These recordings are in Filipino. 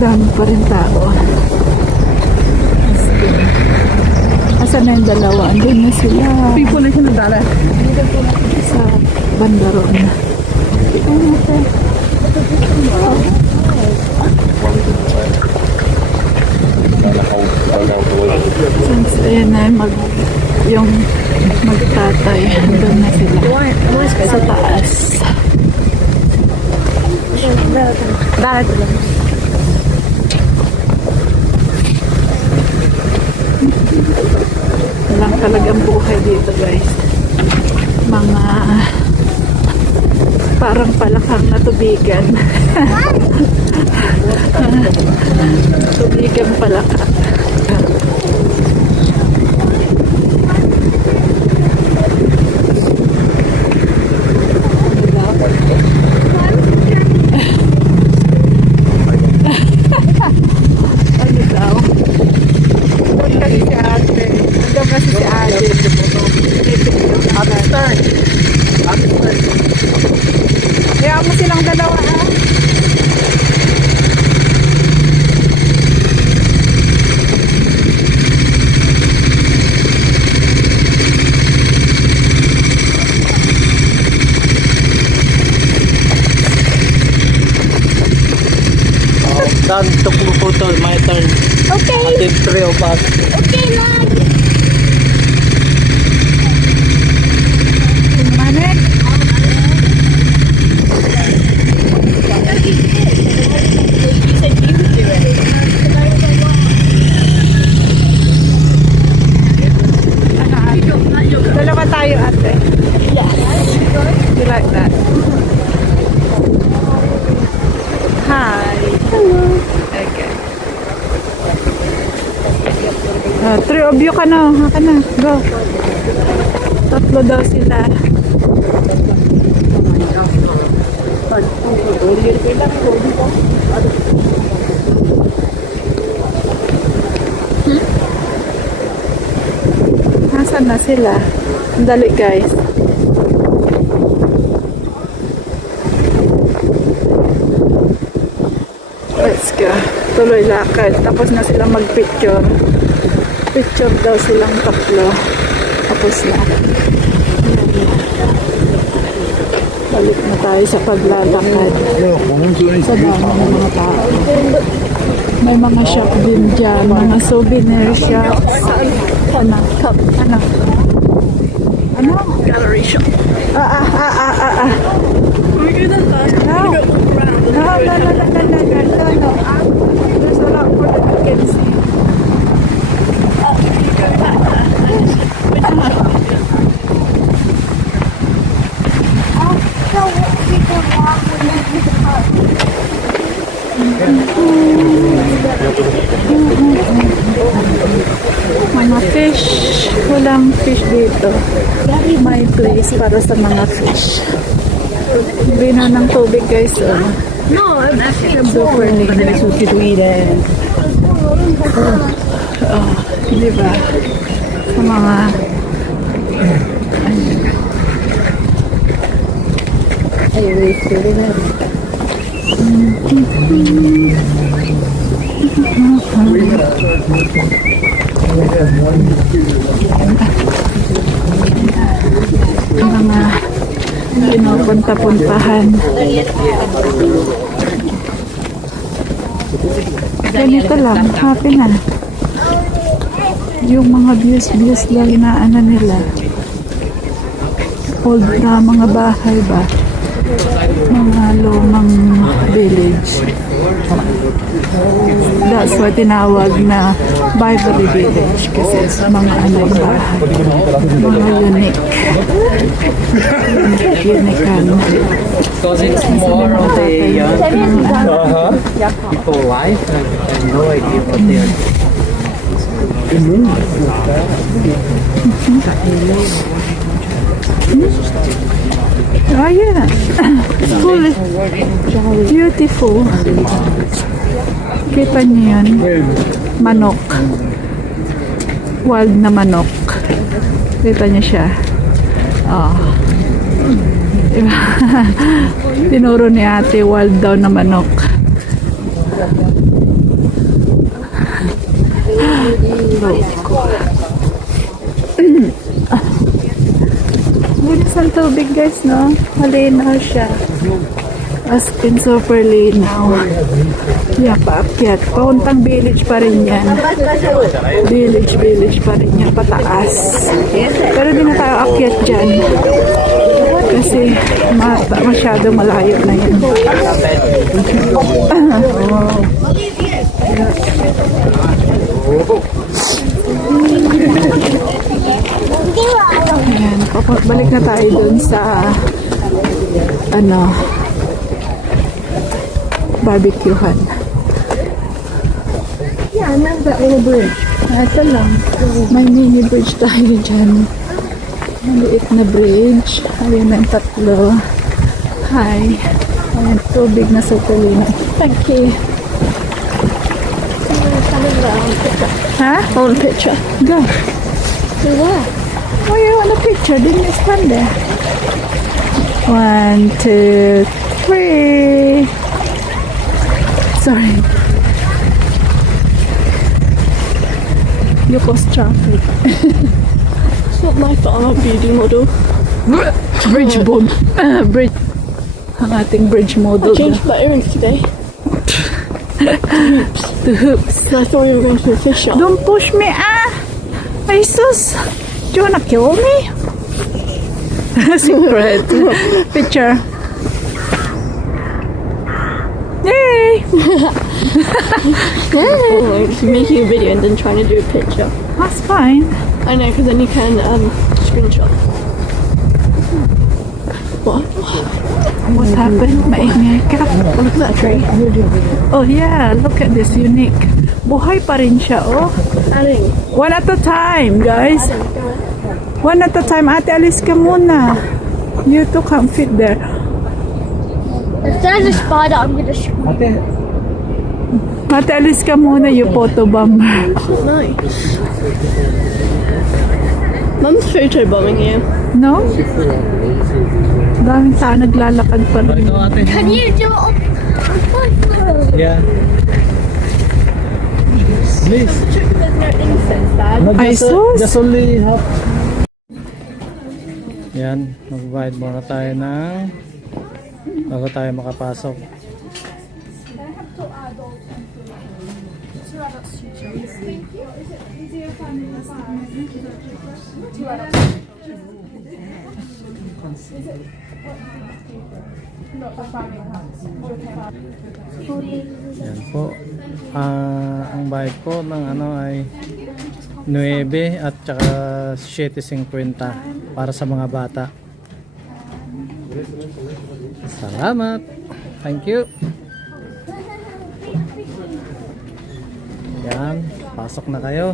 Dami pa rin tao. Asan na yung dalawa? Andun na sila. People na siya nagdala. Sa bandaron. Since ayan na yung magtatay. Andun na sila. Sa taas. Dahil lang. Walang talagang buhay dito guys. Mga parang palakang na tubigan. Tubigan palaka. Ano daw? Kasi si ate. Hanggang kasi si ate. Upstart. Kaya mo silang dalawa ha? Done, took the photo, my turn. Okay. Until 3 of us. Okay, lad. Manik? You said you would do it. Dalawa tayo ate. Yes. You like that? Hi. Hello. Okay. Three of you ka na. Haka na. Go. Tatlo daw sila. Nasaan na sila? Dali guys. Let's go. Tuloy lakad. Tapos na sila mag-picture. Picture daw silang tatlo. Tapos na. Balik na tayo sa paglalakad. Sa dami ng mga tao. May mga shop din dyan. Mga souvenir shops. Ano? Ano? Ano? Gallery shop. We're gonna first. No. We're gonna walk around. No. There's a lot more that you can see. Go back there. Window shop. Mga fish. Walang fish dito. May place para sa mga fish. Bina ng tubig guys. Oh. No, I'm Super but then it's okay to eat it. Oh, di ba? Sa mga mga pinupunta-puntahan. Ganito lang, happy na. Yung mga views lang inaano nila. Old na mga bahay ba? Mga lumang village. That's why tinawag na Bible Village kasi mga anong bahay. Mga unique. Unique ano. Because it's more of the young people life and I have no idea what they are Oh yeah. Cool. Beautiful. Kita niyo yan? Manok. Wild na manok. Kita niyo siya. Oh. Diba? Tinuro ni ate wild daw na manok. tatlo. Linis ang tubig guys, no? Malinaw siya. As in, super linaw. Yeah, paakyat. Pauntang village pa rin yan. Village pa rin yan. Pataas. Pero di na tayo akyat dyan. Kasi masyado malayo na yan. Ayan, balik na tayo dun sa barbecuehan. Yeah, and that's that little bridge. Ito lang. May mini bridge tayo dyan. Maliit na bridge. Ayan ang tatlo. Hi. Ayan, tubig na super linaw. Thank you. Ha? I want a picture. Go. So where? Oh, you want a picture? Didn't you stand there? 1, 2, 3. Sorry. You cause traffic. It's not my fault. I'm a beauty model. Bridge board. Bridge. Ang ating bridge model. I changed my earrings today. The hoops. I thought we were going to a fish shop. Don't push me, Jesus. Do you wanna kill me? Secret. Picture. Yay! Oh, just making a video and then trying to do a picture. That's fine. I know, because then you can screenshot. What? What happened? Maingay ka. Look at that tree. Oh yeah, look at this unique. Buhay pa rin siya, oh. Adding. One at a time, guys. One at a time. Ate, alis ka muna. You two can't fit there. If there's a spider, I'm gonna scream. Ate, Ate, alis ka muna, you photo bomber. Nice. Mum's photo bombing you. No? Daming tao naglalakad pa rin. ikaw ate. Can you do it on my phone? Yeah. Please. There's no insects, Dad. Ay, sus. Just only half. Yan, magbayad muna tayo ng bago tayo makapasok. Yan po. Ang bayad po ng ay 9 at saka 7.50 para sa mga bata. Salamat. Thank you. Yan, pasok na kayo.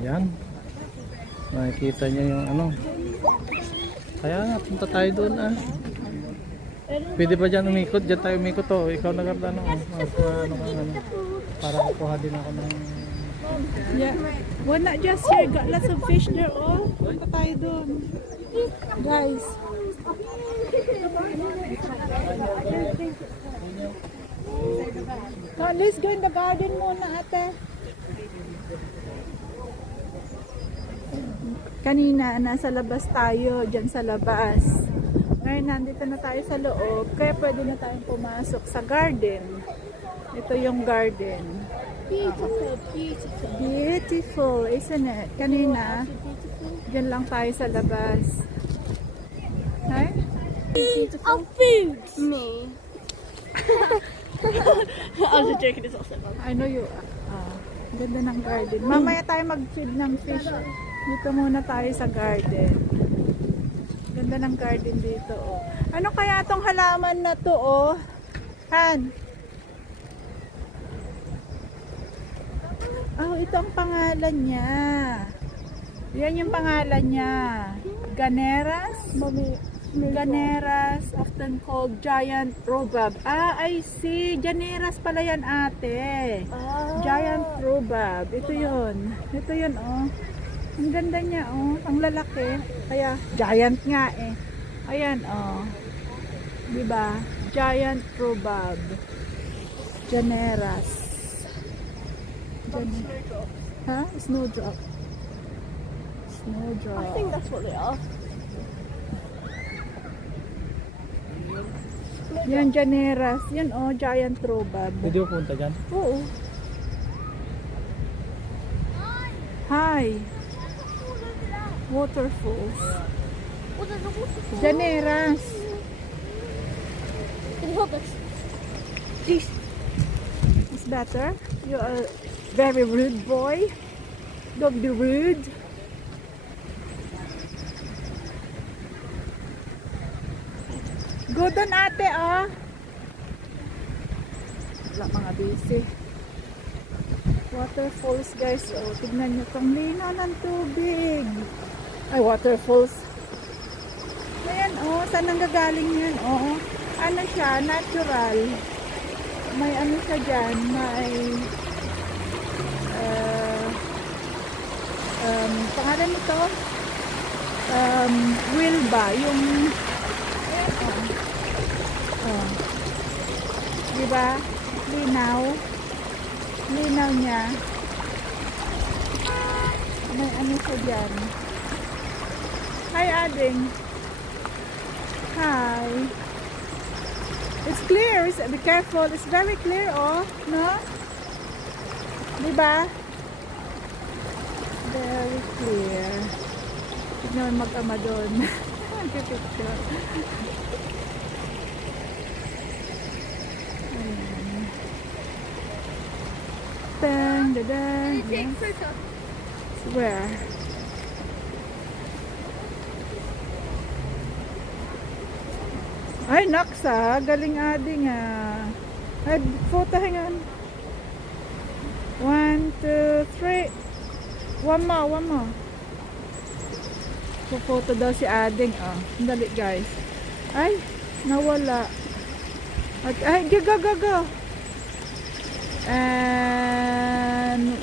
Yan. Makikita niyo yung Kaya nga, punta tayo doon Pwede ba dyan umikot? Dyan tayo umikot Ikaw naganda para kukuha din ako ng... Yeah. We're not just here. Got lots of fish there, oh. Punta tayo doon. Guys. Let's go in the garden muna, ate. Kanina, nasa labas tayo. Dyan sa labas. Ngayon, nandito na tayo sa loob. Kaya pwede na tayong pumasok sa garden. Ito yung garden. Beautiful, beautiful. Beautiful, isn't it? Kanina, dyan lang tayo sa labas. Hi? Beautiful. Food. Me. I was just joking, it's not so bad. I know you. Ganda ng garden. Mamaya tayo mag-feed ng fish. Dito muna tayo sa garden. Ganda ng garden dito, oh. Ano kaya tong halaman na to, oh? Han? Oh, ito ang pangalan niya. Yan yung pangalan niya. Ganeras? Ganeras, often called giant rhubarb. I see. Ganeras pala yan, ate. Giant rhubarb. Ito yun. Ito yun, oh. Ang ganda niya, oh. Ang lalaki. Kaya, giant nga, eh. Ayan, oh. Diba? Giant crowbab. Janeras. Huh? Snowdrop. Snowdrop. I think that's what they are. Yan, Janeras. Yan oh, giant crowbab. Pwede mo punta dyan? Oo. Hi. Waterfalls. Oh, there's a waterfall. Janeras. Can you help us? Please. It's better. You're a very rude boy. Don't be rude. Go doon ate, oh. Wala mga busy. Waterfalls guys. Oh, tignan nyo tong linaw ng tubig. Ay, waterfalls. Ayan, oh. Saan nanggagaling yan? Oh, ano siya? Natural. May ano siya dyan. May pangalan nito? Wheel ba? Yung oh. Diba? Linaw. Linaw niya. May ano siya dyan. Hi, Ading. Hi. It's clear. Be careful. It's very clear, oh. No? Diba? Very clear. Tignan mo mag-ama doon. Picture. Ayan. Dang, da, dang. Take photo. Where? Ay, naksa. Galing ading ah. Ay, photo, hang on. 1, 2, 3. One more. Photo daw si ading. Oh, dali guys. Ay, nawala. At, ay, go. And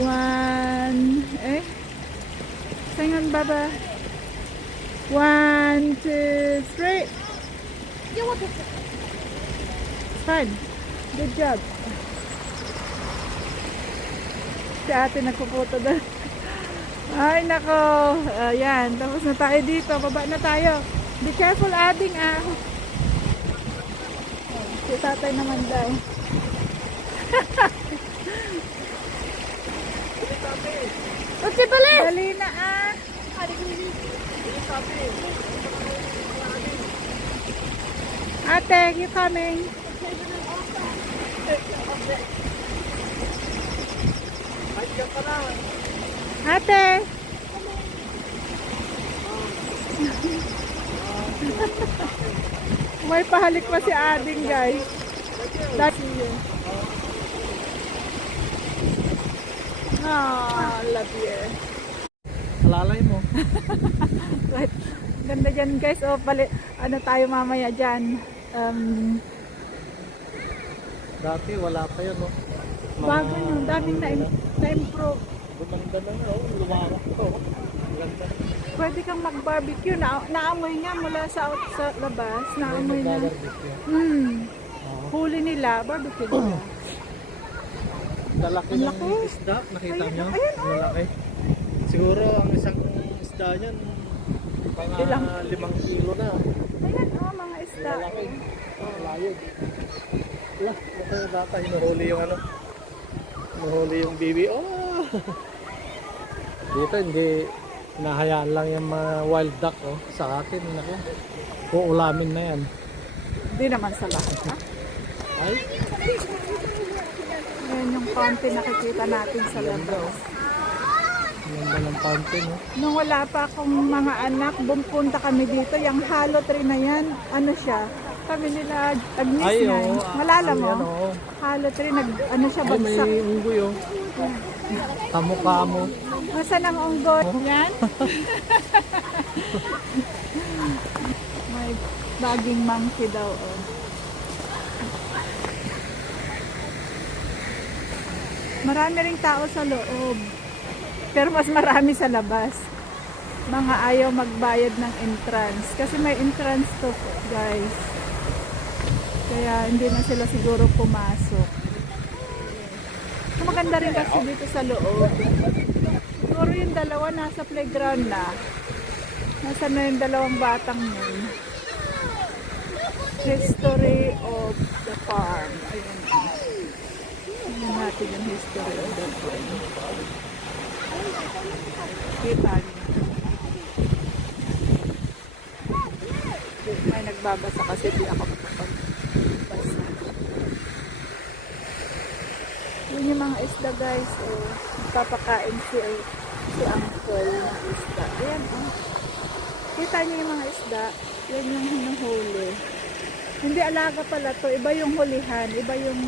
1, hang on, Baba. 1, 2, 3. Yeah, what the Fine. Good job. Si ate nagpuputo doon. Ay, nako. Ayan. Tapos na tayo dito. Baba na tayo. Be careful, ading ah. Si tatay naman daw. What's it, Billy? Dali na ah. Ate, you coming? Ate. May pahalik pa si ading guys. That's you. Love you. Alalay mo. Right. Ganda dyan guys. O, ano tayo mamaya dyan. Dati wala pa yun, no? Bago yun. Daming na-improve. Gumanda na nga, oh. Lumarak to. Ganda. Pwede kang mag-barbecue. Naamoy nga mula sa labas. Naamoy na. Huli nila. Barbecue nila. Lalaki Ang ng laki. isda. Nakita Ayun, nyo? ayun, Ang lalaki. Siguro ang isang isda niyan, Ilang? 5 kilo na. Ayan mga isda. Lalaki. Layog. Wala, ito yung data. Hinuhuli yung ano. Hinuhuli yung bibi. Oh! Dito hindi hinahayaan lang yung mga wild duck. Oh. Sa akin, naku. Uulamin na yan. Hindi naman sa lahat. Ha? Ay, Ayan yung fountain nakikita natin sa labas. ganda ng fountain. Oh. Nung wala pa akong mga anak, bumpunta kami dito. Yung hollow tree na yan, ano siya? Kami nila Agnes Ay, na. oh, Malala mo? yan, oh. Hollow tree, ano siya, Ay, may bagsak. unggoy. Oh. Kamukha mo. Nasaan ang unggoy? Yan? May baging monkey daw. Oh. Marami ring tao sa loob. Pero mas marami sa labas. mga ayaw magbayad ng entrance. Kasi may entrance to, guys. Kaya hindi na sila siguro pumasok. Maganda rin kasi dito sa loob. Siguro yung dalawa nasa playground na. Nasa na yung dalawang batang yun. History of the farm. Ayun. Tingnan natin yung history of the farm. Kita niyo. May nagbabasa kasi di ako makapagbasa. Yun yung mga isda, guys. Papakain si uncle ng isda. Ayan, kita niyo yung mga isda. Yan yung hinuhuli. Hindi alaga pala to. Iba yung hulihan. Iba yung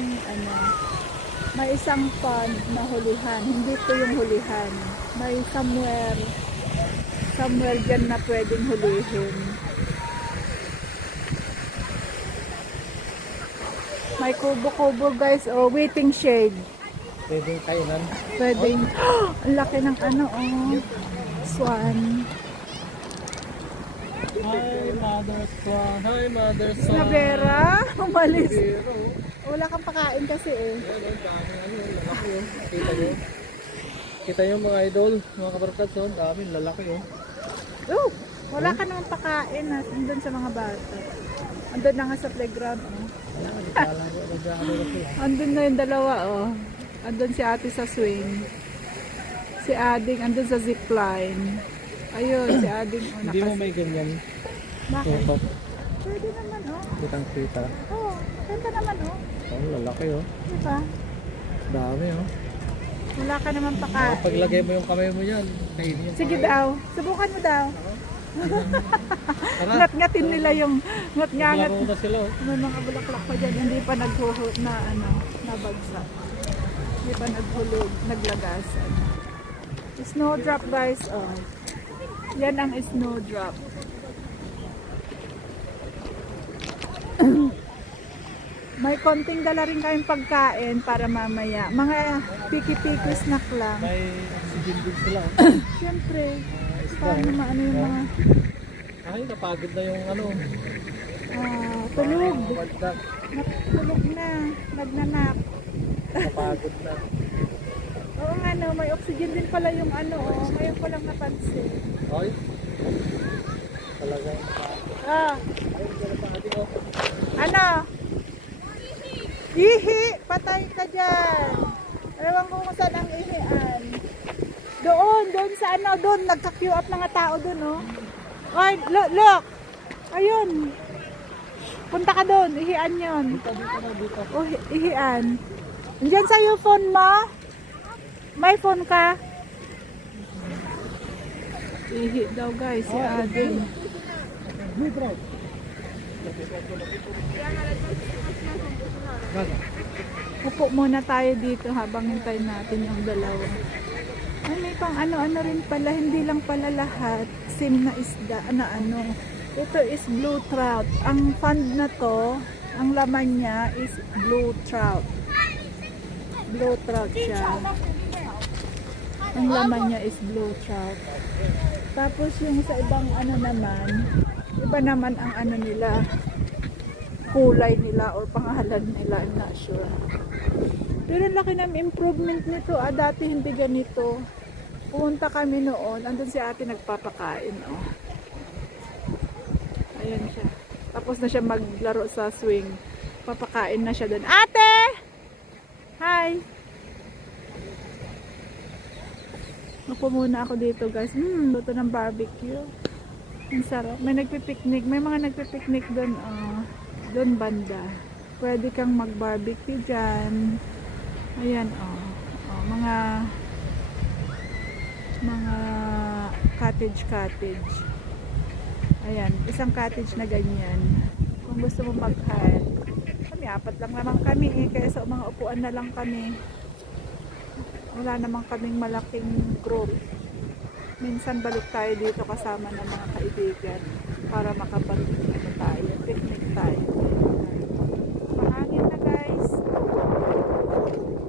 may isang pond na hulihan. Hindi to yung hulihan. May somewhere dyan na pwedeng hulihin. May kubo-kubo, guys. Waiting shade. Pwedeng kainan. Pwedeng. Ang laki ng swan. Hi, Mother Swan. Hi, Mother Swan. Nabera. Umalis. Pero, Wala kang pakain kasi lalaki oh. Kita nyo. Kita nyo mga idol, mga kabarkads, daming lalaki oh. Wala ka naman pakain. Andun sa mga bata. Andun na nga sa playground. Andun na yung dalawa. Andun si ate sa swing. Si Ading andun sa zipline. Ayun, si Ading. Hindi mo may ganyan. Bakit? Ito, Pwede naman kitang kita. Ganda naman Lalaki oh. Diba? Dami oh. Wala ka naman pakain. Paglagay mo yung kamay mo yan, kainin yung Sige kamay. daw. Subukan mo daw. Tara, Ngat-ngatin nila yung ngat-ngat. maglaro na sila oh. May mga bulaklak pa dyan. Hindi pa naghuhulog na nabagsak. Hindi pa naghulog, naglagasan. Snowdrop, guys. Yan ang snowdrop. May konting dala rin kayong pagkain para mamaya. Mga piki-piki snack lang. May oxygen din sila oh. Siyempre, paano maano yung mga Ay, napagod na yung tulog. Bagdag. Natulog na. Nagnanap. Napagod na. Oo nga may oxygen din pala yung ngayon ko lang napansin. Oy. Talagang Ano? Ihi! Patay ka dyan! Ewan ko kung saan ang ihian. Doon sa doon. Nagka-queue up na nga tao doon, Ay, look! Ayun! Punta ka doon, ihian yun. dito. Ihian. Andiyan sa'yo phone mo? May phone ka? Ihi daw, guys, si Ading. Upo muna tayo dito habang hintay natin yung dalawa. Ay, may pang ano rin pala, hindi lang pala lahat sim na isda, ito is blue trout. Ang fund na to, ang laman niya is blue trout. Blue trout siya. Ang laman niya is blue trout. Tapos yung sa ibang naman, iba naman ang nila, kulay nila or pangalan nila, I'm not sure. Pero laki ng improvement nito. Dati hindi ganito. Pumunta kami noon, andun si ate nagpapakain. Ayan siya. Tapos na siya maglaro sa swing. Papakain na siya doon. Ate! Hi! Upo muna ako dito, guys. Luto ng barbecue. Ang sarap. May nagpipiknik. May mga nagpipiknik doon. Doon banda. Pwede kang mag-barbecue dyan. Ayan, mga cottage. Ayan, isang cottage na ganyan. Kung gusto mo mag-hire. Kami, 4 lang naman kami kaya sa mga upuan na lang kami. Wala naman kaming malaking group. Minsan balik tayo dito kasama ng mga kaibigan para picnic tayo. Mahangin na, guys.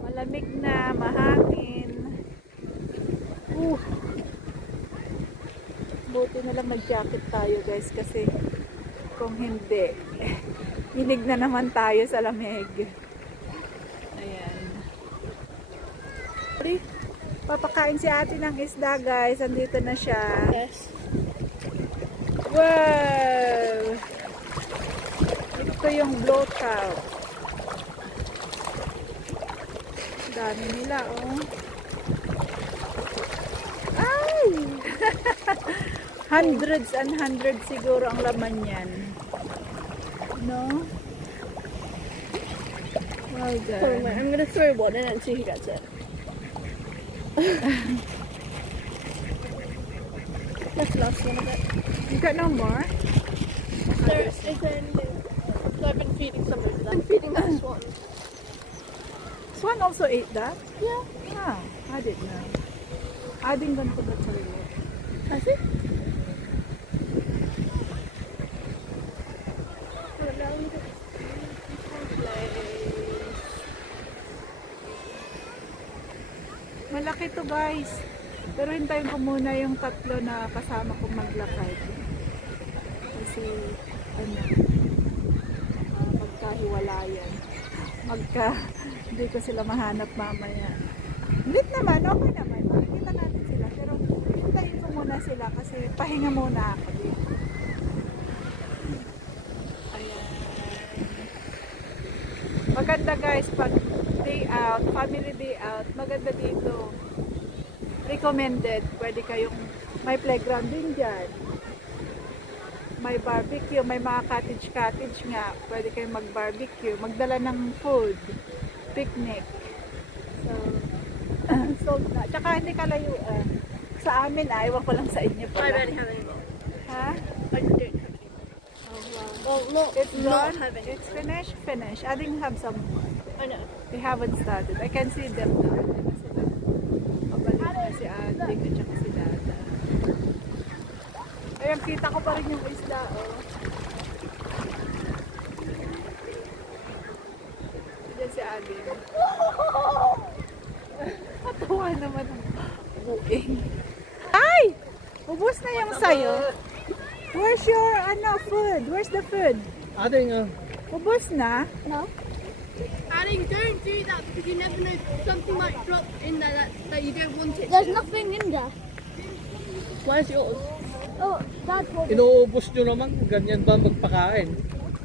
Malamig na, mahangin. Buti na lang nag-jacket tayo guys kasi kung hindi, inig na naman tayo sa lamig. Ayan. Papakain si ate ng isda guys. Andito na siya. Yes. Wow! Ito yung blow trout. Dami nila, oh. Ay! Hundreds and hundreds siguro ang laman yan. No? Well Hold on, done. wait, I'm gonna throw one in and see who gets it. That's the last one of it. You got no more? There's in so I've been feeding some of them. I'm feeding that swan. Swan also ate that? Yeah. Ah, I didn't know. I didn't go to the toilet. Has it? Malaki to guys. Pero hintayin ko muna yung tatlo na kasama kong maglakad. Kasi, ano, magkahiwalayan. Hindi ko sila mahanap mamaya. Lit naman, okay naman. Makikita natin sila. Pero hintayin ko muna sila kasi pahinga muna ako dito. Ayan. Maganda guys pag day out, family day out, maganda dito. Recommended. Pwede kayong may playground din dyan. May barbecue, may mga cottage nga. Pwede kayong mag-barbecue, magdala ng food, picnic. So, tsaka hindi kalayuan. Sa amin, ewan ko lang sa inyo I pala. barely have any more. Ha? I don't have any. Oh, wow. Well, not, It's not done? have any. It's finished. I didn't have some more. I know. They haven't started. I can see them now. Pabalik na si Ate at saka si Dada. Ayun, kita ko pa rin yung isda, oh. Diyan si Ate. Katawa naman ang buing. Ay! Ubus na yung sayo. Where's your, food? Where's the food? Ating, Ubus na? No? Adding, don't do that because you never know, something might drop in there that you don't want it. There's nothing in there. Where's yours? Oh, that's what. inuubos nyo naman. Ganyan ba magpakain?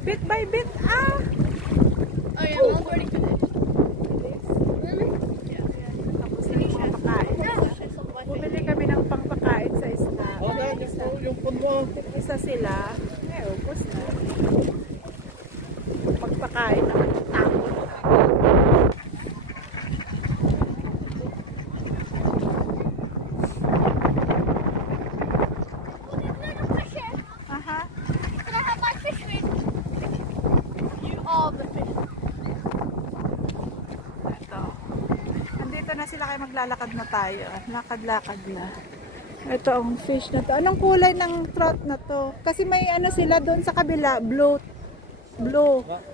Bit by bit, ah! Oh yeah, mine's already finished. Really? Tapos hindi siya pakain. Bumili kami ng pangpakain sa isda. O, dahil yung phone mo. Isa sila. Ubus na. Pagpakain ng tapon. Aha. Can I have my fish with? You are the fish. Ito. Nandito na sila kaya maglalakad na tayo. Lakad-lakad na. Ito ang fish na to. Anong kulay ng trout na to? Kasi may sila doon sa kabila. Blue.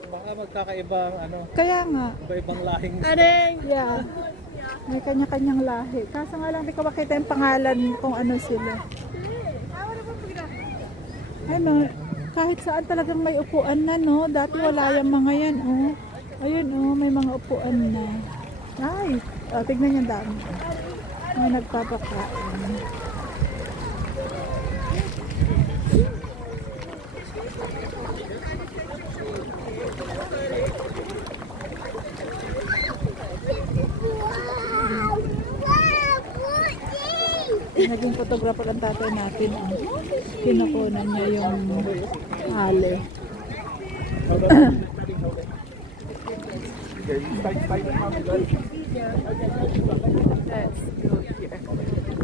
Baka magkakaibang, Kaya nga. iba-ibang lahing. Adding. Yeah. May kanya-kanyang lahi. Kaso nga lang, di ko makita yung pangalan kung ano sila. Ano, kahit saan talagang may upuan na, no? Dati wala yung mga yan, oh. Ayun, oh, may mga upuan na. Ay, tignan yung dami. May nagpapakain. Naging photographer ang tatay natin. Kinukunan niya yung hali. Let's go here.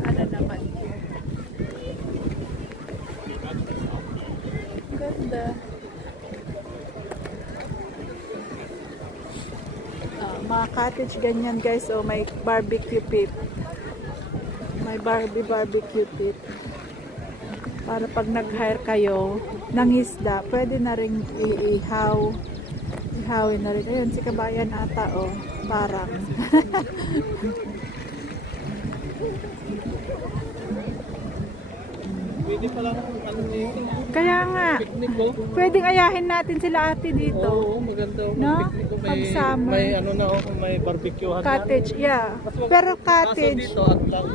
Ano naman here? Ganda. Mga cottage ganyan guys. So may barbecue pit. May barbecue pit. Para pag nag-hire kayo ng isda, pwede na rin ihawin na rin. Ayun, si Kabayan ata, oh. Parang. Pwede palang ano dito. Kaya nga, Picnic ko. pwedeng ayahin natin sila ate dito. Oo, maganda. No? Picnic ko. Pag summer. May ano na oh, may barbecuehan na. Cottage, yeah. Mas wag- Pero Kaso cottage, dito at lang,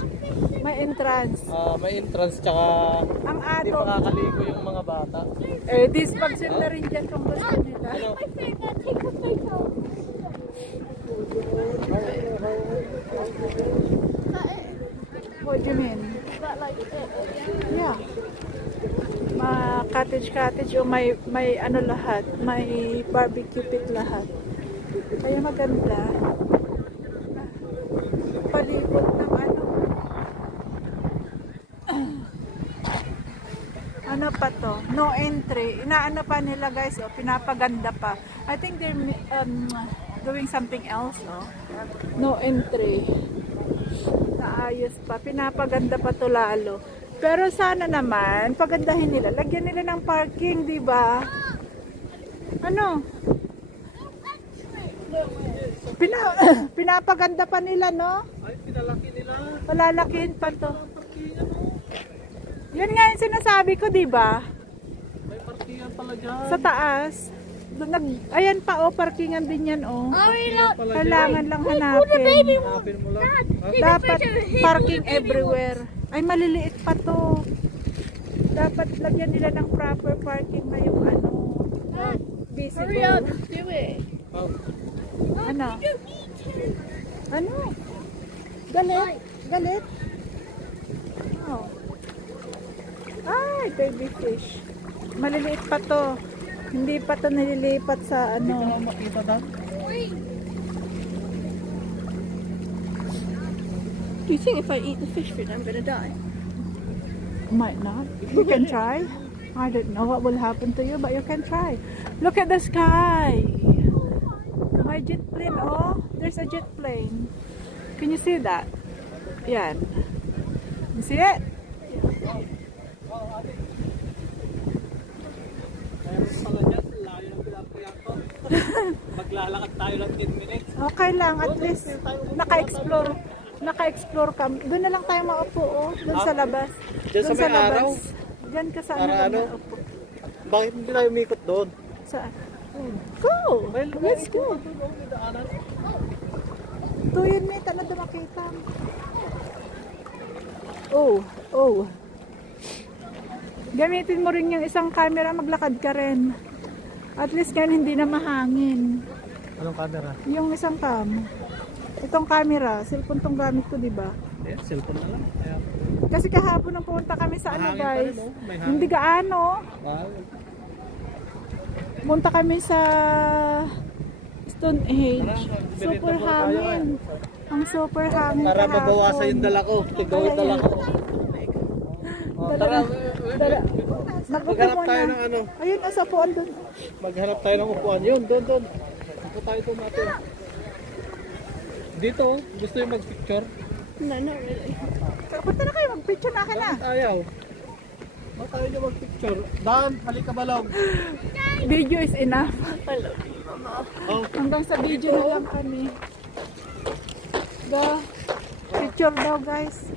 may entrance. may entrance tsaka Ang hindi ato, makakaligo yung mga bata. this pag-swim na rin dyan kung gusto nila. Ano? My friend, take a photo. What do you mean? But like, Yeah. Cottage o may ano lahat, may barbecue pit lahat. Kaya maganda. Palibot ng ano. Ano pa to? No entry. Inaano pa nila guys, pinapaganda pa. I think they're doing something else, no entry. Naayos pa, pinapaganda pa to lalo. Pero sana naman, pagandahin nila, lagyan nila ng parking, di ba? Ano? Pinapaganda pa nila, no? Ay, pinalaki nila. Palalakihin pa to. Yun nga yung sinasabi ko, di ba? May parkingan pala dyan. Sa taas. Ayan pa, parkingan din yan, Kailangan lang hanapin. Hanapin mo lang. Ha? Dapat parking everywhere. Ay, maliliit pa to. Dapat lagyan nila ng proper parking na yung ano. Visible. do it. Oh. Ano? Ano? Galit? Galit? Oh. Ay, baby fish. Maliliit pa to. Hindi pa to nililipat sa Hindi ko ano. lang makita dyan. Do you think if I eat the fish food, I'm gonna die? Might not. You can try. I don't know what will happen to you, but you can try. Look at the sky. May jet plane, oh. There's a jet plane. Can you see that? Yan. You see it? Mayroon pala dyan. Layo ng pinapaya ko. Maglalakad tayo ng 10 minutes. Okay lang, at least naka-explore ka. Doon na lang tayo maupo, oh. Doon sa labas. Diyan sa Doon may araw? Diyan ka sa Para ano? maupo. Bakit hindi tayo umikot doon? Saan? Go! Let's go! Tuyin mo, tala dumakita. Oh. Gamitin mo rin yung isang camera, maglakad ka rin. At least ganyan hindi na mahangin. Anong camera? Yung isang cam. Itong camera, cellphone tong gamit ko, di ba? Ayan, cellphone na lang. Ayan. Kasi kahapon nang pumunta kami sa ano Mahangin pa guys. rin, oh. May hangin. Hindi gaano. Wow. Punta kami sa Stonehenge. Tara, Super ganito muna tayo, hangin. Ang super hangin Para kahapon. mabawasan yung dala ko. Tigawin Ay, dala ko. Oh, tara. Dala. Nagupo Maghanap mo tayo na. ng ano. Ayun, nasa upuan doon. Maghanap tayo ng upuan. Yun, doon. Upo tayo doon natin. Dito, gusto yung mag-picture? No, not really. Punta na kayo, mag-picture na ka na. Bakit ayaw? Bakit tayo na mag-picture? Dan, halika balog. Video is enough. Oh, Hanggang sa video na lang kami. The picture daw guys.